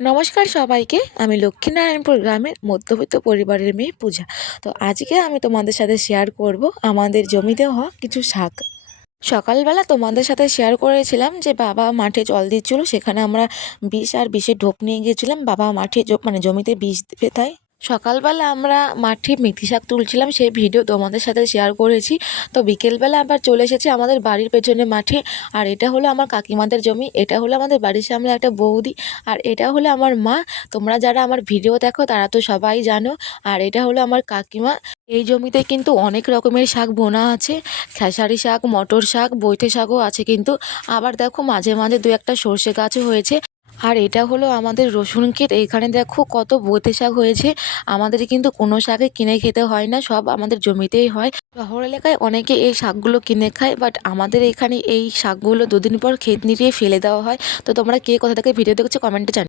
নমস্কার সবাইকে। আমি লক্ষ্মীনারায়ণপুর গ্রামের মধ্যবিত্ত পরিবারের মেয়ে পূজা। তো আজকে আমি তোমাদের সাথে শেয়ার করব আমাদের জমিতে হওয়া কিছু শাক। সকালবেলা তোমাদের সাথে শেয়ার করেছিলাম যে বাবা মাঠে জল দিচ্ছিল, সেখানে আমরা বিষ আর বিষের ঢোপ নিয়ে গিয়েছিলাম। বাবা মাঠে জমিতে বিষ দেবে তাই। সকালবেলা আমরা মাঠে মেথি শাক তুলছিলাম, সেই ভিডিও তোমাদের সাথে শেয়ার করেছি। তো বিকেলবেলা আবার চলে এসেছি আমাদের বাড়ির পেছনে মাঠে। আর এটা হলো আমার কাকিমাদের জমি, এটা হলো আমাদের বাড়ির সামনে একটা বৌদি, আর এটা হলো আমার মা। তোমরা যারা আমার ভিডিও দেখো তারা তো সবাই জানো। আর এটা হলো আমার কাকিমা। এই জমিতে কিন্তু অনেক রকমের শাক বোনা আছে। খেসারি শাক, মটর শাক, বৈথে শাকও আছে কিন্তু। আবার দেখো মাঝে মাঝে দু একটা সর্ষে গাছও হয়েছে। আর এটা হলো আমাদের রসুন ক্ষেত। এখানে দেখো কত বৈথে শাক হয়েছে। আমাদের কিন্তু কোনো শাকে কিনে খেতে হয় না, সব আমাদের জমিতেই হয়। শহর এলাকায় অনেকে এই শাকগুলো কিনে খায়, বাট আমাদের এখানে এই শাকগুলো দুদিন পর ক্ষেত নিয়ে ফেলে দেওয়া হয়। তো তোমরা কে কোথা থেকে ভিডিও দেখছো কমেন্টে জানাও।